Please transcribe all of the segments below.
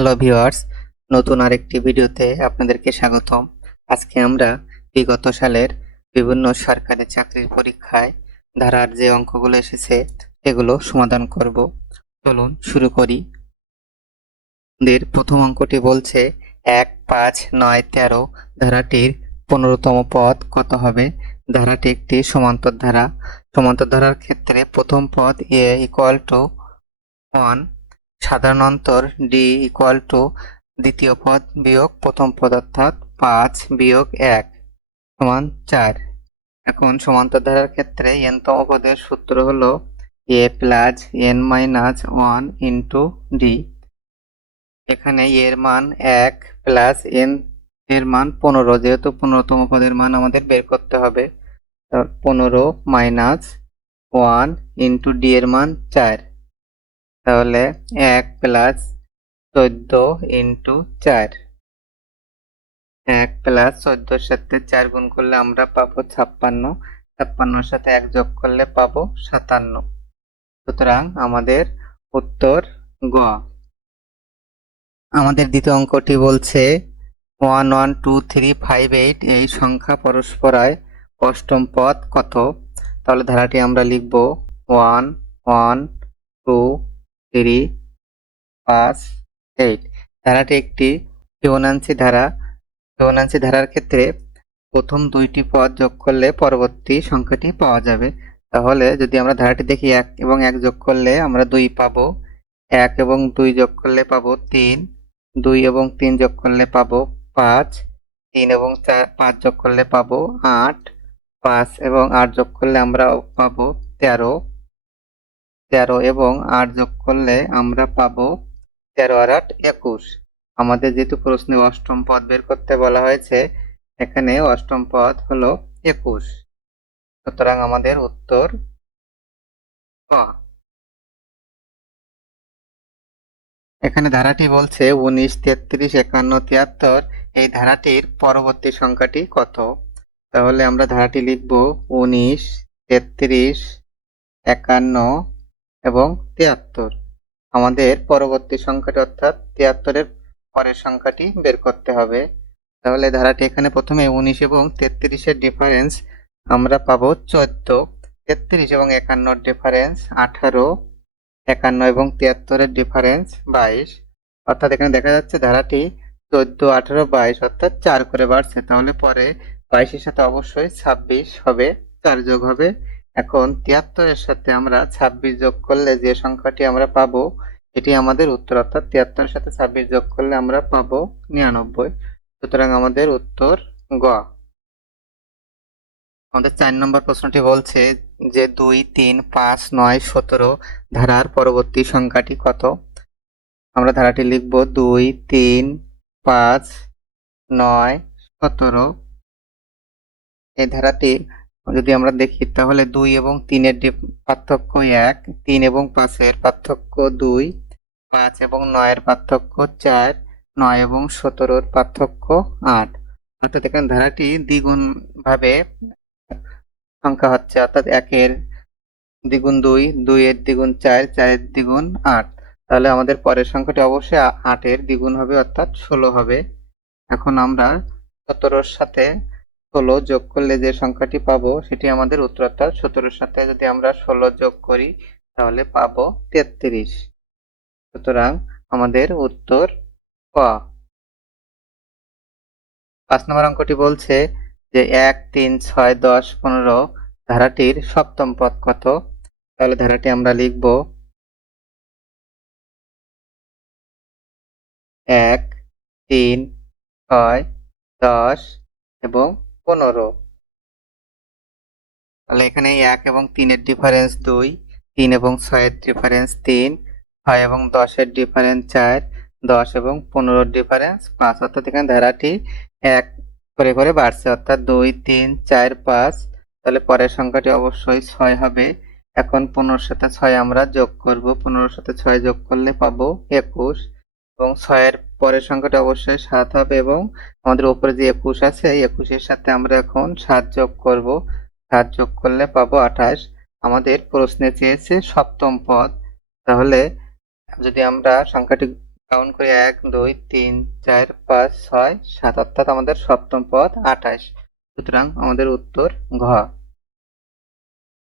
Hello viewers নতুন আরেকটি ভিডিওতে আপনাদেরকে স্বাগতম। আজকে আমরা বিগত সালের বিভিন্ন সরকারি চাকরির পরীক্ষায় ধারার যে অঙ্কগুলো এসেছে সেগুলো সমাধান করব। চলুন শুরু করি। আমাদের প্রথম অঙ্কটি বলছে, এক, পাঁচ, নয়, তেরো, ধারাটির পনেরোতম পদ কত হবে? ধারাটি একটি সমান্তর ধারা। সমান্তর ধারার ক্ষেত্রে প্রথম পদ এ ইকুয়াল টু ওয়ান সাধারণ অন্তর ডি ইকুয়াল টু দ্বিতীয় পদ বিয়োগ প্রথম পদ অর্থাৎ পাঁচ বিয়োগ এক সমান চার। এখন সমান্তর ধারার ক্ষেত্রে এনতম পদের সূত্র হলো A plus N minus one into D এখানে এর মান এক প্লাস এন এর মান পনেরো, যেহেতু পনেরোতম পদের মান আমাদের বের করতে হবে। পনেরো মাইনাস ওয়ান ইন্টু ডি এর মান চার। তাহলে এক প্লাস চোদ্দ ইন্টু চার। এক প্লাস চোদ্দোর সাথে চার গুণ করলে আমরা পাবো ছাপ্পান্ন। ছাপ্পান্নর সাথে এক যোগ করলে পাবো সাতান্ন। সুতরাং আমাদের উত্তর গ। আমাদের দ্বিতীয় অঙ্কটি বলছে one one, two, three, five, eight এই সংখ্যা পরস্পরায় অষ্টম পদ কত? তাহলে ধারাটি আমরা লিখব ওয়ান ওয়ান, টু থ্রি পাঁচ এইট ধারাটি একটি ফিবোনান্সি ধারা। ফিবোনান্সি ধারার ক্ষেত্রে প্রথম দুইটি পদ যোগ করলে পরবর্তী সংখ্যাটি পাওয়া যাবে। তাহলে যদি আমরা ধারাটি দেখি এক এবং এক যোগ করলে আমরা দুই পাবো। এক এবং দুই যোগ করলে পাবো তিন। দুই এবং তিন যোগ করলে পাবো পাঁচ। তিন এবং চার, পাঁচ যোগ করলে পাবো আট। পাঁচ এবং আট যোগ করলে আমরা পাবো তেরো। তেরো এবং আট যোগ করলে আমরা পাব তেরো আর আট একুশ। আমাদের যেহেতু প্রশ্নে অষ্টম পদ বের করতে বলা হয়েছে, এখানে অষ্টম পদ হলো একুশ। সুতরাং আমাদের উত্তর ক। এখানে ধারাটি বলছে উনিশ, তেত্রিশ, একান্ন, তিয়াত্তর। এই ধারাটির পরবর্তী সংখ্যাটি কত? তাহলে আমরা ধারাটি লিখব উনিশ, তেত্রিশ, একান্ন এবং তিয়াত্তর। আমাদের পরবর্তী সংখ্যাটি অর্থাৎ তিয়াত্তরের পরের সংখ্যাটি বের করতে হবে। তাহলে ধারাটি এখানে প্রথমে উনিশ এবং তেত্রিশের ডিফারেন্স আমরা পাবো চোদ্দ। তেত্রিশ এবং একান্নর ডিফারেন্স আঠারো। একান্ন এবং তিয়াত্তরের ডিফারেন্স বাইশ। অর্থাৎ এখানে দেখা যাচ্ছে ধারাটি চোদ্দ, আঠারো, বাইশ অর্থাৎ চার করে বাড়ছে। তাহলে পরে বাইশের সাথে অবশ্যই ছাব্বিশ হবে, চার যোগ হবে এখন তিয়াত্তরের সাথে আমরা ছাব্বিশ যোগ করলে যে সংখ্যাটি আমরা পাবো, এটি আমাদের উত্তর, অর্থাৎ তিয়াত্তরের সাথে ছাব্বিশ যোগ করলে আমরা পাবো নিরানব্বই। সুতরাং আমাদের উত্তর গ। আমাদের চার নম্বর প্রশ্নটি বলছে যে দুই, তিন, পাঁচ, নয়, সতেরো ধারার পরবর্তী সংখ্যাটি কত? আমরা ধারাটি লিখব দুই, তিন, পাঁচ, নয়, সতেরো। এই ধারাটি যদি আমরা দেখি, তাহলে দুই এবং তিনের পার্থক্য এক, তিন এবং পাঁচের পার্থক্য দুই, পাঁচ এবং নয়ের পার্থক্য চার, নয় এবং সতেরোর পার্থক্য আট। অর্থাৎ এখানে ধারাটি দ্বিগুণ ভাবে সংখ্যা হচ্ছে, অর্থাৎ একের দ্বিগুণ দুই, দুইয়ের দ্বিগুণ চার, চারের দ্বিগুণ আট। তাহলে আমাদের পরের সংখ্যাটি অবশ্যই আটের দ্বিগুণ হবে, অর্থাৎ ষোলো হবে। এখন আমরা সতেরোর সাথে ষোলো যোগ করলে যে সংখ্যাটি পাবো, সেটি আমাদের উত্তর অর্থাৎ সতেরোর সাথে যদি আমরা ষোলো যোগ করি, তাহলে পাবো তেত্রিশ। সুতরাং আমাদের উত্তর ক। পাঁচ নম্বর অঙ্কটি বলছে যে এক, তিন, ছয়, দশ, পনেরো ধারাটির সপ্তম পদ কত? তাহলে ধারাটি আমরা লিখব এক, তিন, ছয়, দশ এবং পনেরো। তাহলে এখানে এক এবং তিনের ডিফারেন্স দুই, তিন এবং ছয়ের ডিফারেন্স তিন, ছয় এবং দশের ডিফারেন্স চার, দশ এবং পনেরোর ডিফারেন্স পাঁচ। অর্থাৎ এখানে ধারাটি এক করে করে বাড়ছে। অর্থাৎ দুই, তিন, চার, পাঁচ। তাহলে পরের সংখ্যাটি অবশ্যই ছয় হবে। এখন পনেরোর সাথে ছয় আমরা যোগ করব। পনেরোর সাথে ছয় যোগ করলে পাবো একুশ এবং ছয়ের পরের সংখ্যাটা অবশ্যই সাত হবে এবং আমাদের উপরে যে একুশ আছে, এই একুশের সাথে আমরা এখন সাত যোগ করব। সাত যোগ করলে পাবো আঠাশ। আমাদের প্রশ্নে চেয়েছে সপ্তম পদ। তাহলে যদি আমরা সংখ্যাটি কাউন্ট করি, এক, দুই, তিন, চার, পাঁচ, ছয়, সাত, অর্থাৎ আমাদের সপ্তম পদ আঠাশ। সুতরাং আমাদের উত্তর ঘ।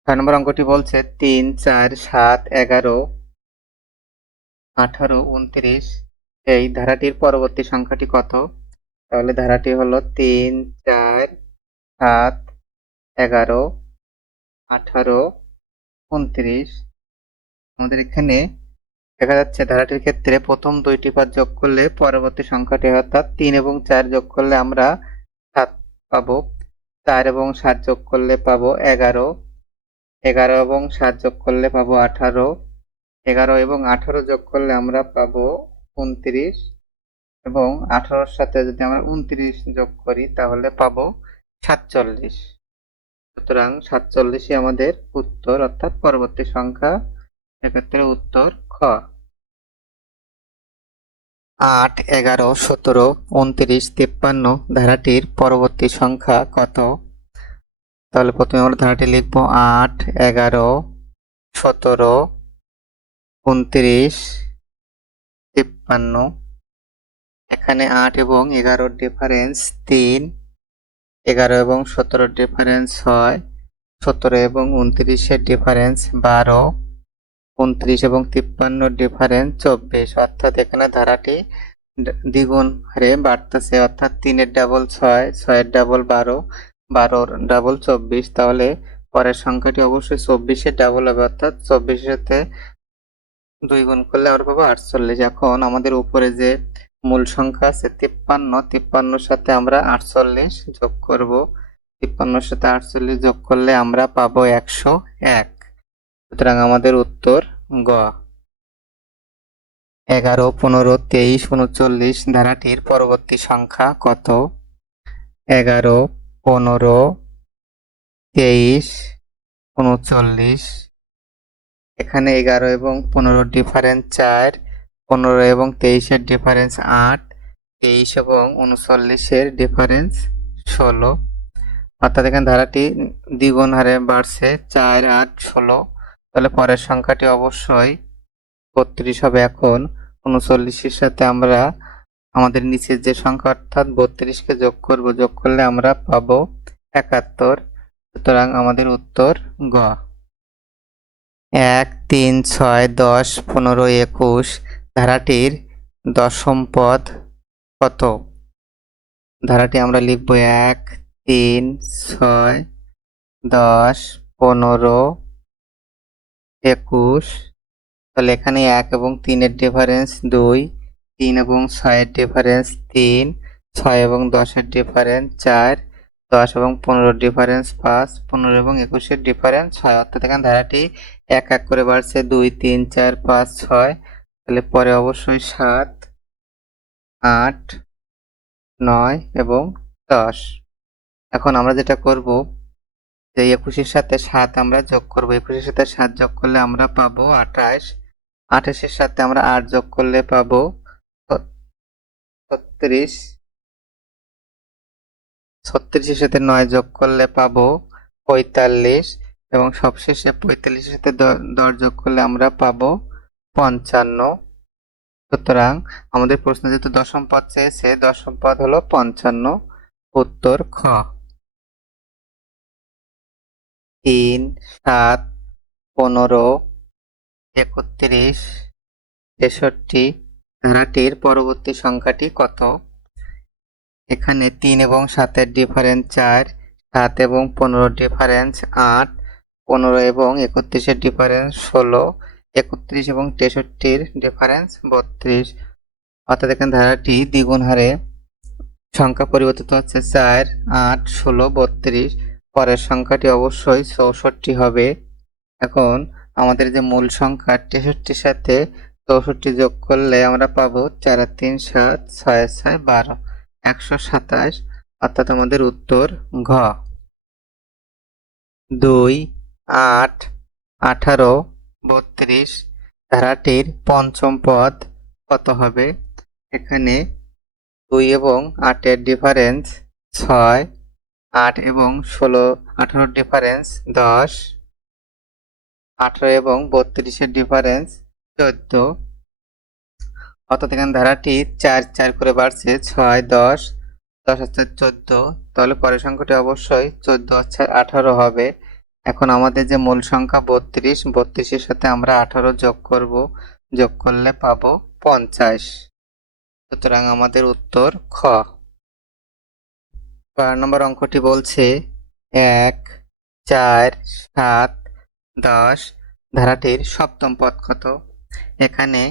ছয় নম্বর অঙ্কটি বলছে তিন, চার, সাত, এগারো, আঠারো, উনত্রিশ এই ধারাটির পরবর্তী সংখ্যাটি কত? তাহলে ধারাটি হলো তিন, চার, সাত, এগারো, আঠারো, উনত্রিশ। আমাদের এখানে দেখা যাচ্ছে ধারাটির ক্ষেত্রে প্রথম দুইটি পদ যোগ করলে পরবর্তী সংখ্যাটি অর্থাৎ তিন এবং চার যোগ করলে আমরা সাত পাবো। চার এবং সাত যোগ করলে পাবো এগারো। এগারো এবং সাত যোগ করলে পাবো আঠারো। এগারো এবং আঠারো যোগ করলে আমরা পাবো উনত্রিশ এবং আঠারোর সাথে যদি আমরা উনত্রিশ যোগ করি, তাহলে পাবো সাতচল্লিশ। সুতরাং সাতচল্লিশই আমাদের উত্তর, অর্থাৎ পরবর্তী সংখ্যা সেক্ষেত্রে উত্তর খ। আট, এগারো, সতেরো, উনত্রিশ, তিপ্পান্ন ধারাটির পরবর্তী সংখ্যা কত? তাহলে প্রথমে আমরা ধারাটি লিখব আট, এগারো, সতেরো, উনত্রিশ তিপ্পান্ন এখানে আট এবং এগারোর ডিফারেন্স তিন। এগারো এবং সতেরোর ডিফারেন্স ছয়। সতেরো এবং উনত্রিশের ডিফারেন্স বারো। উনত্রিশ এবং তিপ্পান্নর ডিফারেন্স চব্বিশ। অর্থাৎ এখানে ধারাটি দ্বিগুণ হারে বাড়তেছে। অর্থাৎ তিনের ডাবল ছয়, ছয়ের ডাবল বারো, বারোর ডাবল চব্বিশ। তাহলে পরের সংখ্যাটি অবশ্যই চব্বিশের ডাবল হবে। অর্থাৎ চব্বিশের সাথে দুই গুণ করলে আমরা পাবো আটচল্লিশ। এখন আমাদের উপরে যে মূল সংখ্যা আছে তিপ্পান্ন, তিপ্পান্নর সাথে আমরা আটচল্লিশ যোগ করব। তিপ্পান্নর সাথে আটচল্লিশ যোগ করলে আমরা পাবো একশো এক। সুতরাং আমাদের উত্তর গ। এগারো, পনেরো, তেইশ, উনচল্লিশ ধারাটির পরবর্তী সংখ্যা কত? এগারো, পনেরো, তেইশ, উনচল্লিশ এখানে এগারো এবং পনেরোর ডিফারেন্স চার, পনেরো এবং তেইশের ডিফারেন্স আট, তেইশ এবং উনচল্লিশের ডিফারেন্স ষোলো। অর্থাৎ এখানে ধারাটি দ্বিগুণ হারে বাড়ছে, চার, আট, ষোলো। তাহলে পরের সংখ্যাটি অবশ্যই বত্রিশ হবে এখন। উনচল্লিশের সাথে আমরা আমাদের নিচের যে সংখ্যা, অর্থাৎ বত্রিশকে যোগ করব, যোগ করলে আমরা পাবো একাত্তর। সুতরাং আমাদের উত্তর গ। এক, তিন, ছয়, দশ, পনেরো, একুশ, ধারাটির দশম পদ কত? ধারাটি আমরা লিখব এক, তিন, ছয়, দশ, পনেরো, একুশ। তাহলে এখানে এক এবং তিনের ডিফারেন্স দুই, তিন এবং ছয়ের ডিফারেন্স তিন, ছয় এবং দশের ডিফারেন্স চার, দশ এবং পনেরোর ডিফারেন্স পাঁচ, পনেরো এবং একুশের ডিফারেন্স ছয়। অর্থাৎ এখানে ধারাটি এক এক করে বাড়ছে দুই, তিন, চার, পাঁচ, ছয়। তাহলে পরে অবশ্যই সাত, আট, নয় এবং দশ। এখন আমরা যেটা করব, যে একুশের সাথে সাত আমরা যোগ করব। একুশের সাথে সাত যোগ করলে আমরা পাবো আঠাশ। আঠাশের সাথে আমরা আট যোগ করলে পাবো ছত্রিশ। ছত্রিশের সাথে নয় যোগ করলে পাবো পঁয়তাল্লিশ। এবং সবশেষে পঁয়তাল্লিশের সাথে দশ যোগ করলে আমরা পাবো পঞ্চান্ন। সুতরাং আমাদের প্রশ্ন যেহেতু দশম পদ চেয়েছে, দশম পদ হলো পঞ্চান্ন। উত্তর খ। তিন, সাত, পনেরো, একত্রিশ, তেষট্টি। ধারাটির পরবর্তী সংখ্যাটি কত? এখানে তিন এবং সাতের ডিফারেন্স চার, সাত এবং পনেরো ডিফারেন্স আট। পনেরো এবং একত্রিশের ডিফারেন্স ষোলো, একত্রিশ এবং তেষট্টির ডিফারেন্স বত্রিশ। অর্থাৎ এখানে ধারাটি দ্বিগুণ হারে সংখ্যা পরিবর্তিত হচ্ছে চার, আট, ষোলো, বত্রিশ। পরের সংখ্যাটি অবশ্যই চৌষট্টি হবে। এখন আমাদের যে মূল সংখ্যা তেষট্টির সাথে চৌষট্টি যোগ করলে আমরা পাবো চার, তিন, সাত, ছয় ছয়, বারো, একশো সাতাশ। অর্থাৎ আমাদের উত্তর ঘ। দুই আট, আঠারো, বত্রিশ, ধারাটির পঞ্চম পদ কত হবে? এখানে দুই এবং আটের ডিফারেন্স ছয়, আট এবং ষোলো, আঠারোর ডিফারেন্স দশ, আঠারো এবং বত্রিশের ডিফারেন্স চোদ্দ। অর্থাৎ এখানে ধারাটি চার চার করে বাড়ছে, ছয়, দশ দশ হচ্ছে চোদ্দ। তাহলে পরের সংখ্যাটি অবশ্যই চোদ্দ হচ্ছে আঠারো হবে। এখন আমাদের যে মূল সংখ্যা বত্রিশ, বত্রিশের সাথে আমরা আঠারো যোগ করব, যোগ করলে পাবো পঞ্চাশ। সুতরাং আমাদের উত্তর খ। বারো নম্বর অঙ্কটি বলছে এক, চার, সাত, দশ, ধারাটির সপ্তম পদ কত? এখানে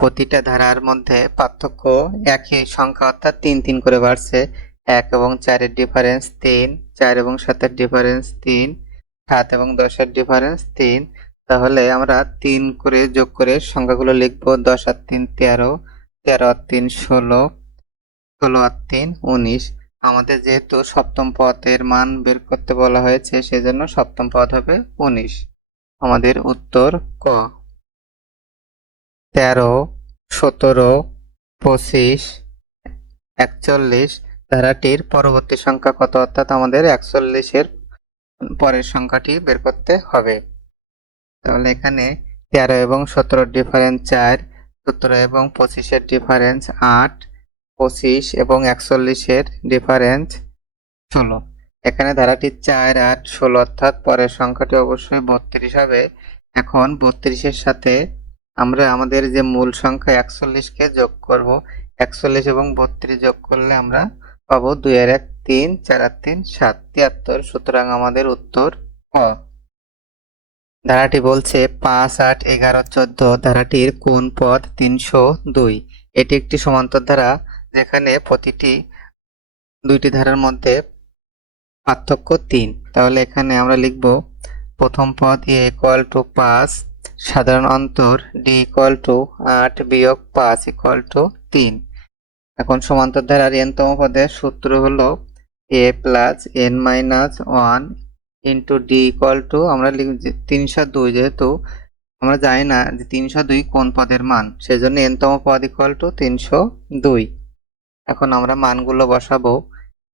প্রতিটা ধারার মধ্যে পার্থক্য একই সংখ্যা অর্থাৎ তিন তিন করে বাড়ছে। এক এবং চারের ডিফারেন্স তিন, চার এবং সাতের ডিফারেন্স তিন সাত এবং দশের ডিফারেন্স তিন। তাহলে আমরা তিন করে যোগ করে সংখ্যাগুলো লিখব। দশ আর তিন তেরো তেরো আর তিন ষোলো ষোলো আর তিন উনিশ। আমাদের যেহেতু সপ্তম পদের মান বের করতে বলা হয়েছে, সেজন্য সপ্তম পদ হবে উনিশ। আমাদের উত্তর ক। তেরো, সতেরো, পঁচিশ, একচল্লিশ। ধারাটির পরবর্তী সংখ্যা কত? অর্থাৎ আমাদের একচল্লিশের পরের সংখ্যাটি বের করতে হবে। তাহলে এখানে তেরো এবং সতেরোর ডিফারেন্স চার, সতেরো এবং পঁচিশের ডিফারেন্স আট, পঁচিশ এবং একচল্লিশের ডিফারেন্স ষোলো। এখানে ধারাটি চার, আট, ষোলো অর্থাৎ পরের সংখ্যাটি অবশ্যই বত্রিশ হবে। এখন বত্রিশের সাথে আমরা আমাদের যে মূল সংখ্যা একচল্লিশকে যোগ করব। একচল্লিশ এবং বত্রিশ যোগ করলে আমরা পাবো দুই আর এক তিন, চার তিন, সাত, তিয়াত্তর। সুতরাং আমাদের উত্তর ক ধারাটি বলছে পাঁচ, আট, এগারো, চোদ্দ। ধারাটির কোন পদ তিনশো দুই? এটি একটি সমান্তর ধারা যেখানে প্রতিটি দুইটি ধারার মধ্যে পার্থক্য তিন। তাহলে এখানে আমরা লিখব প্রথম পদ এ ইকুয়াল টু পাঁচ, সাধারণ অন্তর ডি ইকুয়াল টু আট বিয়োগ পাঁচ ইকুয়াল টু তিন। এখন সমান্তর ধারার এনতম পদের সূত্র হলো A plus N minus one into D equal to, আমরা তিনশো দুই যেহেতু, আমরা জানি না যে তিনশো দুই কোন পদের মান, সেজন্য এনতম পদ ইকুয়াল টু তিনশো দুই। এখন আমরা মানগুলো বসাবো।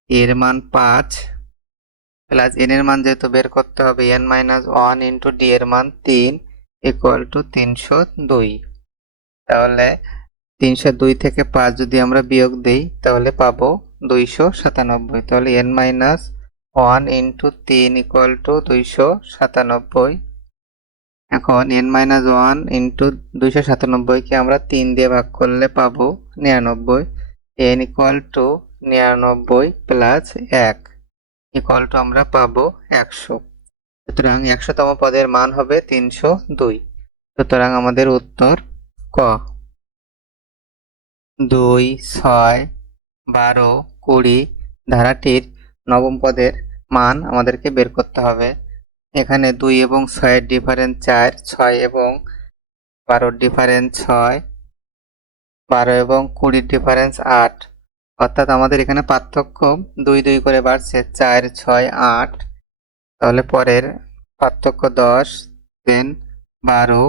এর মান পাঁচ প্লাস এন এর মান যেহেতু বের করতে হবে, N minus one into D এর মান তিন ইকুয়াল টু তিনশো দুই। তাহলে তিনশো দুই থেকে পাঁচ যদি আমরা বিয়োগ দিই, তাহলে পাবো দুইশো সাতানব্বই। তাহলে এন মাইনাস ওয়ান ইন্টু তিন ইকুয়াল টু দুইশো সাতানব্বই। এখন এন মাইনাস ওয়ান ইন্টু দুইশো সাতানব্বইকে আমরা তিন দিয়ে ভাগ করলে পাবো নিরানব্বই। এন ইকুয়াল টু নিরানব্বই প্লাস এক ইকুয়াল টু আমরা পাবো একশো। সুতরাং একশোতম পদের মান হবে তিনশো দুই। সুতরাং আমাদের উত্তর ক। দুই, ছয় বারো, কুড়ি ধারাটির নবম পদের মান আমাদেরকে বের করতে হবে। এখানে দুই এবং ছয়ের ডিফারেন্স চার, ছয় এবং বারোর ডিফারেন্স ছয়, বারো এবং কুড়ির ডিফারেন্স আট। অর্থাৎ আমাদের এখানে পার্থক্য দুই দুই করে বাড়ছে চার, ছয়, আট। তাহলে পরের পার্থক্য দশ, দেন বারো,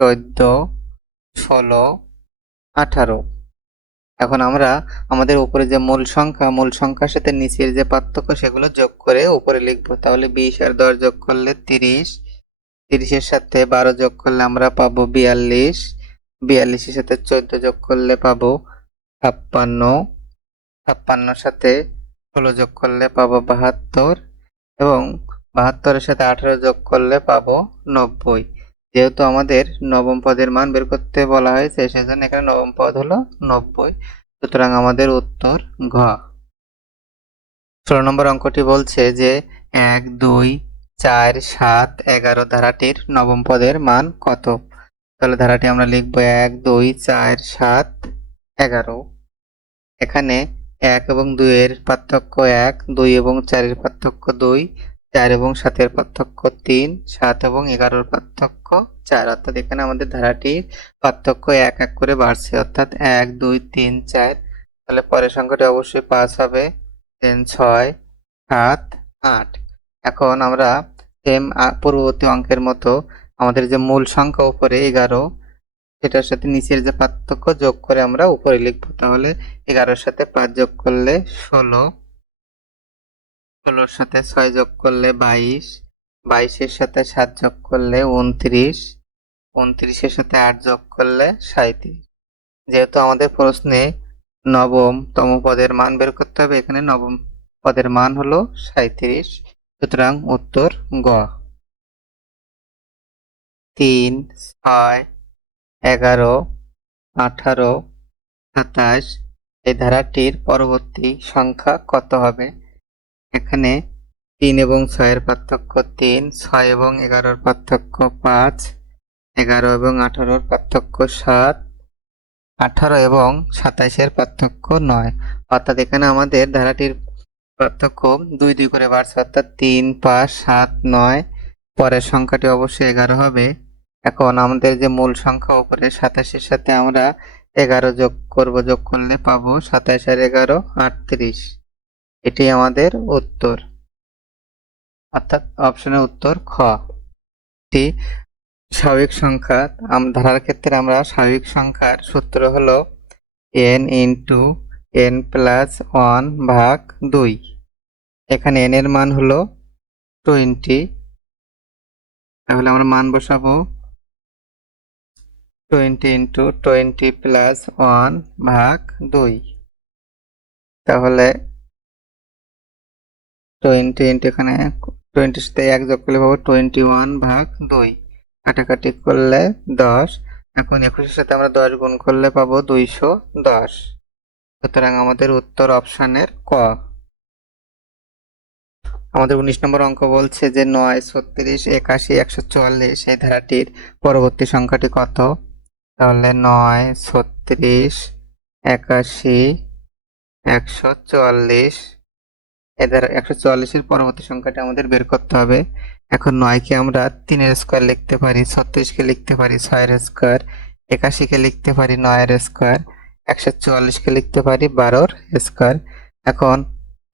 চোদ্দ, ষোলো, আঠারো। এখন আমরা আমাদের উপরে যে মূল সংখ্যা, মূল সংখ্যার সাথে নিচের যে পার্থক্য সেগুলো যোগ করে উপরে লিখব। তাহলে বিশ আর দশ যোগ করলে তিরিশ। তিরিশের সাথে বারো যোগ করলে আমরা পাবো বিয়াল্লিশ। বিয়াল্লিশের সাথে চোদ্দ যোগ করলে পাবো ছাপ্পান্ন। ছাপ্পান্নর সাথে ষোলো যোগ করলে পাবো বাহাত্তর। এবং বাহাত্তরের সাথে আঠারো যোগ করলে পাবো নব্বই। যেহেতু আমাদের নবম পদের মান বের করতে বলা হয়েছে, সেজন্য এখানে নবম পদ হলো নব্বই। সুতরাং আমাদের উত্তর ঘ। ষোলো নম্বর অঙ্কটি বলছে যে এক, দুই, চার, সাত, এগারো ধারাটির নবম পদের মান কত? তাহলে ধারাটি আমরা লিখব এক, দুই, চার, সাত, এগারো। এখানে এক এবং দুইয়ের পার্থক্য এক, দুই এবং চারের পার্থক্য দুই চার এবং সাতের পার্থক্য তিন, সাত এবং এগারোর পার্থক্য চার। অর্থাৎ এখানে আমাদের ধারাটির পার্থক্য এক এক করে বাড়ছে। অর্থাৎ এক, দুই, তিন, চার। তাহলে পরের সংখ্যাটি অবশ্যই পাঁচ হবে। দেন ছয়, সাত, আট। এখন আমরা সেম পূর্ববর্তী অঙ্কের মতো আমাদের যে মূল সংখ্যা উপরে এগারো, সেটার সাথে নিচের যে পার্থক্য যোগ করে আমরা উপরে লিখব। তাহলে এগারোর সাথে পাঁচ যোগ করলে ষোলো। ষোলোর সাথে ছয় যোগ করলে বাইশ, বাইশের সাথে সাত যোগ করলে উনত্রিশ উনত্রিশের সাথে আট যোগ করলে সাঁত্রিশ যেহেতু আমাদের প্রশ্নে নবমতম পদের মান বের করতে হবে, এখানে নবম পদের মান হলো সাঁইত্রিশ, সুতরাং উত্তর গ। তিন, ছয়, এগারো, আঠারো, সাতাশ, এই ধারাটির পরবর্তী সংখ্যা কত হবে? এখানে তিন এবং ছয়ের পার্থক্য তিন, ছয় এবং এগারোর পার্থক্য পাঁচ, এগারো এবং আঠারোর পার্থক্য সাত, আঠারো এবং সাতাইশের পার্থক্য নয়। অর্থাৎ এখানে আমাদের ধারাটির পার্থক্য দুই দুই করে বাড়ছে, অর্থাৎ তিন, পাঁচ, সাত, নয়। পরের সংখ্যাটি অবশ্যই এগারো হবে। এখন আমাদের যে মূল সংখ্যা উপরে, সাতাশের সাথে আমরা এগারো যোগ করব, যোগ করলে পাবো সাতাশ আর এগারো আটত্রিশ। এটি আমাদের উত্তর। অর্থাৎ অপশনের উত্তর খ। এটি স্বাভাবিক সংখ্যা ধারার ক্ষেত্রে আমরা স্বাভাবিক সংখ্যার সূত্র হলো n into n plus one ভাগ দুই। এখানে এন এর মান হলো টোয়েন্টি তাহলে আমরা মান বসাবো twenty into twenty plus one ভাগ দুই। তাহলে টোয়েন্টি ইন্টু এখানে টোয়েন্টির সাথে এক যোগ করলে পাবো টোয়েন্টি ওয়ান ভাগ দুই। কাটাকাটি করলে দশ। এখন একুশের সাথে আমরা দশ গুণ করলে পাবো দুইশো দশ। সুতরাং আমাদের উত্তর অপশানের ক। আমাদের উনিশ নম্বর অঙ্ক বলছে যে নয়, ছত্রিশ, একাশি, একশো চুয়াল্লিশ এই ধারাটির পরবর্তী সংখ্যাটি কত? তাহলে নয়, ছত্রিশ, একাশি, একশো চুয়াল্লিশ এদের একশো চুয়াল্লিশের পরবর্তী সংখ্যাটা আমাদের বের করতে হবে। এখন নয়কে আমরা তিনের স্কোয়ার লিখতে পারি, ছত্রিশকে লিখতে পারি, ছয়ের স্কোয়ার একাশিকে লিখতে পারি, নয়ের স্কোয়ার একশো চুয়াল্লিশকে লিখতে পারি, বারোর স্কোয়ার এখন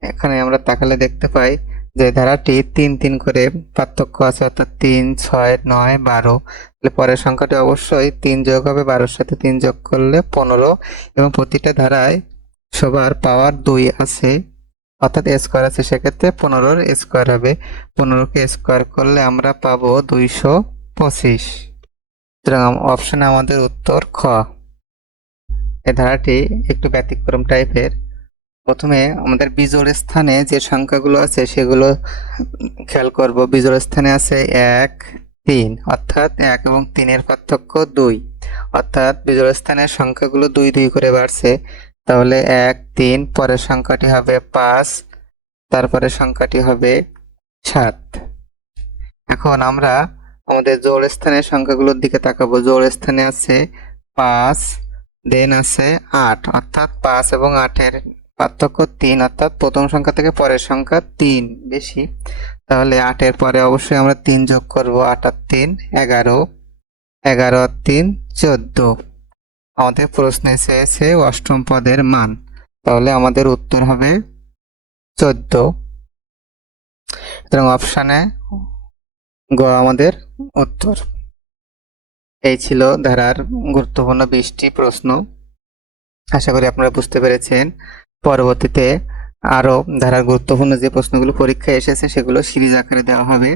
এখানে আমরা তাকালে দেখতে পাই যে ধারাটি তিন তিন করে পার্থক্য আছে, অর্থাৎ তিন, ছয়, নয়, বারো। তাহলে পরের সংখ্যাটি অবশ্যই তিন যোগ হবে বারোর সাথে তিন যোগ করলে পনেরো এবং প্রতিটা ধারায় সবার পাওয়ার দুই আছে। অর্থাৎ স্কোয়ার আছে, সেক্ষেত্রে পনেরোর স্কোয়ার হবে। পনেরোকে স্কোয়ার করলে আমরা পাবো দুইশো পঁচিশ। সুতরাং অপশনে আমাদের উত্তর খ। এই ধারাটি একটু ব্যতিক্রম টাইপের। প্রথমে আমাদের বিজোড় স্থানে যে সংখ্যাগুলো আছে, সেগুলো খেয়াল করব। বিজোড় স্থানে আছে এক, তিন, অর্থাৎ এক এবং তিনের পার্থক্য দুই। অর্থাৎ বিজোড় স্থানের সংখ্যাগুলো দুই দুই করে বাড়ছে। তাহলে এক, তিন, পরের সংখ্যাটি হবে পাঁচ তারপরে সংখ্যাটি হবে সাত। এখন আমরা আমাদের জোড় স্থানের সংখ্যাগুলোর দিকে তাকাবো। জোড় স্থানে আছে পাঁচ, দেন আছে আট। অর্থাৎ পাঁচ এবং আটের পার্থক্য তিন, অর্থাৎ প্রথম সংখ্যা থেকে পরের সংখ্যা তিন বেশি। তাহলে আটের পরে অবশ্যই আমরা তিন যোগ করব, আট আর তিন, এগারো এগারো আর তিন, চোদ্দ। আমাদের প্রশ্নে চেয়েছে অষ্টম পদের মান। তাহলে আমাদের উত্তর হবে চোদ্দ। সুতরাং অপশানে গ আমাদের উত্তর। এই ছিল ধারার গুরুত্বপূর্ণ বিশটি প্রশ্ন। আশা করি আপনারা বুঝতে পেরেছেন। পরবর্তীতে আরও ধারার গুরুত্বপূর্ণ যে প্রশ্নগুলো পরীক্ষায় এসেছে, সেগুলো সিরিজ আকারে দেওয়া হবে।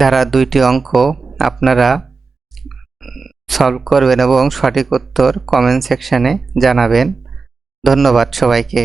ধারার দুইটি অঙ্ক আপনারা সলভ করবেন এবং সঠিক উত্তর কমেন্ট সেকশানে জানাবেন। ধন্যবাদ সবাইকে।